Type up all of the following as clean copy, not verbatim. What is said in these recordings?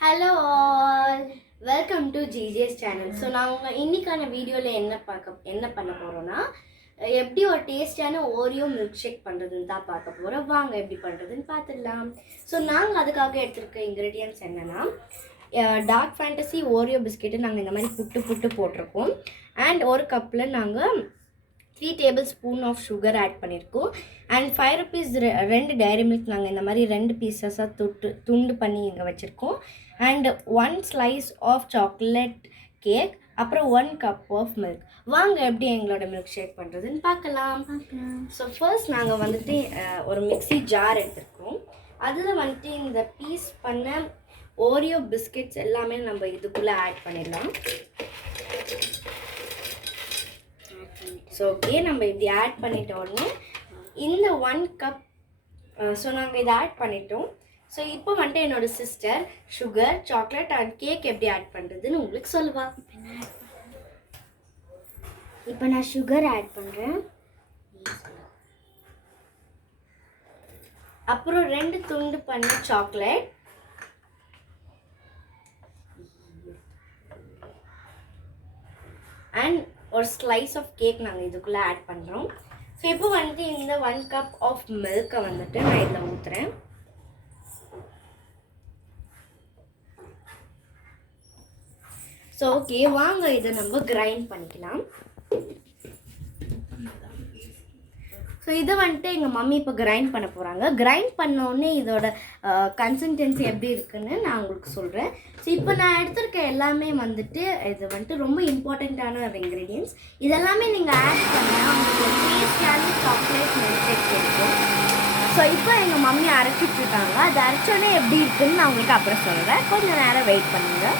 Hello all, welcome to GJ's channel. So நாங்கள் இன்னைக்கான வீடியோவில் என்ன பண்ண போகிறோன்னா, எப்படி ஒரு டேஸ்டியான ஓரியோ மில்க் ஷேக் பண்ணுறதுன்னு தான் பார்க்க போகிறோம். வாங்க எப்படி பண்ணுறதுன்னு பார்த்துடலாம். ஸோ நாங்கள் அதுக்காக எடுத்துருக்க இன்க்ரீடியன்ட்ஸ் என்னென்னா, டார்க் ஃபேண்டசி ஓரியோ பிஸ்கெட்டு நாங்கள் இந்த மாதிரி புட்டு போட்டிருக்கோம். அண்ட் ஒரு கப்பில் நாங்கள் 3 table spoon of sugar add பண்ணியிருக்கோம். அண்ட் 5 rupees 2 டைரி மில்க் நாங்கள் இந்த மாதிரி 2 பீசஸாக துண்டு பண்ணி இங்கே வச்சுருக்கோம். And 1 slice of chocolate cake, அப்புறம் 1 கப் ஆஃப் மில்க். வாங்க எப்படி எங்களோட மில்க் ஷேக் பண்ணுறதுன்னு பார்க்கலாம். ஸோ ஃபர்ஸ்ட் நாங்கள் வந்துட்டு ஒரு மிக்ஸி ஜார் எடுத்துருக்கோம். அதில் வந்துட்டு இந்த பீஸ் பண்ண ஓரியோ பிஸ்கெட்ஸ் எல்லாமே நம்ம இதுக்குள்ளே ஆட் பண்ணிடலாம். ஸோ ஓகே, நம்ம இப்படி ஆட் பண்ணிட்ட உடனே இந்த 1 கப் ஸோ நாங்கள் இதை ஆட் பண்ணிட்டோம். ஸோ இப்போ வந்துட்டு என்னோடய sister sugar, chocolate and cake எப்படி ஆட் பண்ணுறதுன்னு உங்களுக்கு சொல்லுவா. இப்போ நான் சுகர் ஆட் பண்ணுறேன். அப்புறம் 2 துண்டு பண்ண சாக்லேட், அண்ட் ஒரு ஸ்லைஸ் ஆஃப் கேக் நாங்கள் இதுக்குள்ளே ஆட் பண்ணுறோம். ஸோ இப்போ வந்துட்டு இந்த 1 கப் ஆஃப் மில்கை வந்துட்டு நான் இதில் ஊற்றுறேன். ஸோ ஓகே, வாங்க இதை நம்ம கிரைண்ட் பண்ணிக்கலாம். ஸோ இதை வந்துட்டு எங்கள் மம்மி இப்போ கிரைண்ட் பண்ண போகிறாங்க. கிரைண்ட் பண்ணோடனே இதோட கன்சிஸ்டன்சி எப்படி இருக்குன்னு நான் உங்களுக்கு சொல்கிறேன். ஸோ இப்போ நான் எடுத்திருக்க எல்லாமே வந்துட்டு இது வந்துட்டு ரொம்ப இம்பார்ட்டண்ட்டான ஒரு இன்க்ரீடியன்ஸ். இதெல்லாமே நீங்கள் ஆட் பண்ணால் உங்களுக்கு டேஸ்டியான சாக்லேட் மில்க் ஷேக் கிடைக்கும். ஸோ இப்போ எங்கள் மம்மி அரைச்சிட்ருக்காங்க. அது அரைச்சோடனே எப்படி இருக்குன்னு நான் உங்களுக்கு அப்புறம் சொல்கிறேன். கொஞ்சம் நேரம் வெயிட் பண்ணுங்கள்.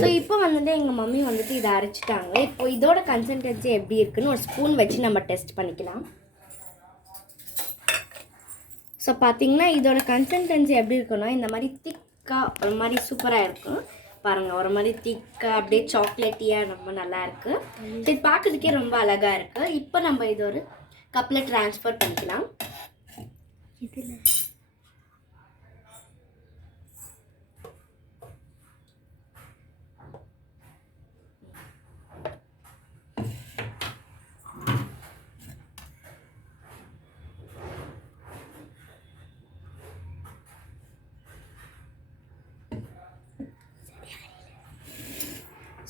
ஸோ இப்போ வந்துட்டு எங்கள் மம்மி வந்துட்டு இதை அரைச்சிட்டாங்க. இப்போ இதோட கன்சிஸ்டன்சி எப்படி இருக்குன்னு ஒரு ஸ்பூன் வச்சு நம்ம டெஸ்ட் பண்ணிக்கலாம். ஸோ பார்த்தீங்கன்னா இதோட கன்சிஸ்டன்சி எப்படி இருக்குன்னா, இந்த மாதிரி திக்காக ஒரு மாதிரி சூப்பராக இருக்கும். பாருங்கள், ஒரு மாதிரி திக்காக அப்படியே சாக்லேட்டியாக ரொம்ப நல்லா இருக்குது. இது பார்க்குறதுக்கே ரொம்ப அழகாக இருக்குது. இப்போ நம்ம இது ஒரு கப்பில் ட்ரான்ஸ்ஃபர் பண்ணிக்கலாம். இதில்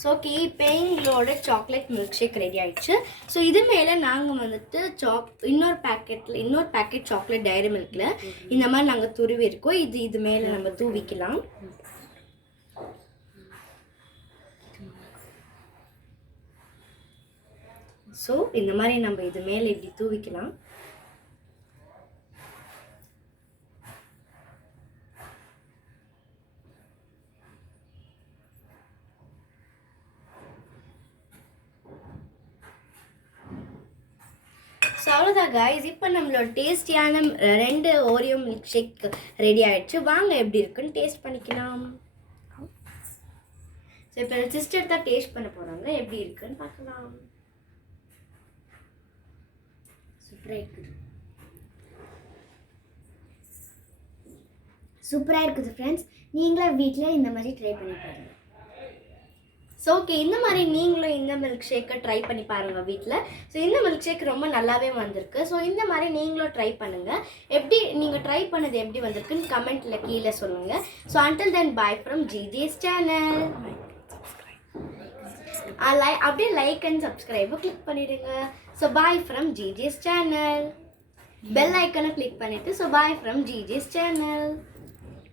ஸோ ஓகே, இப்போ எங்களோட சாக்லேட் மில்க் ஷேக் ரெடி ஆகிடுச்சு. ஸோ இது மேலே நாங்கள் வந்துட்டு இன்னொரு பேக்கெட் சாக்லேட் டைரி மில்கில் இந்த மாதிரி நாங்கள் துருவி இருக்கோம். இது மேலே நம்ம தூவிக்கலாம். ஸோ இந்த மாதிரி நம்ம இது மேலே இப்படி தூவிக்கலாம். ஸோ அவ்வளோதான் கைஸ், இப்போ நம்மளோட டேஸ்டியான 2 ஓரியோ மில்க் ஷேக் ரெடி ஆகிடுச்சு. வாங்க எப்படி இருக்குன்னு டேஸ்ட் பண்ணிக்கலாம். ஸோ இப்போ சிஸ்டர் தான் டேஸ்ட் பண்ண போகிறாங்க. எப்படி இருக்குன்னு பார்க்கலாம். சூப்பராக இருக்குது ஃப்ரெண்ட்ஸ். நீங்களும் வீட்டில் இந்த மாதிரி ட்ரை பண்ணி பாருங்கள். ஸோ ஓகே, இந்த மாதிரி நீங்களும் இந்த மில்க் ஷேக்கை ட்ரை பண்ணி பாருங்கள் வீட்டில். ஸோ இந்த மில்க் ஷேக் ரொம்ப நல்லாவே வந்திருக்கு. ஸோ இந்த மாதிரி நீங்களும் ட்ரை பண்ணுங்கள். எப்படி நீங்கள் ட்ரை பண்ணது எப்படி வந்திருக்குன்னு கமெண்ட்டில் கீழே சொல்லுங்கள். So until then, bye from GJ's channel. அப்படியே லைக் அண்ட் சப்ஸ்கிரைபை கிளிக் பண்ணிடுங்க. So bye from GJ's channel. Bell ஐக்கனை கிளிக் பண்ணிவிட்டு so bye from GJ's channel.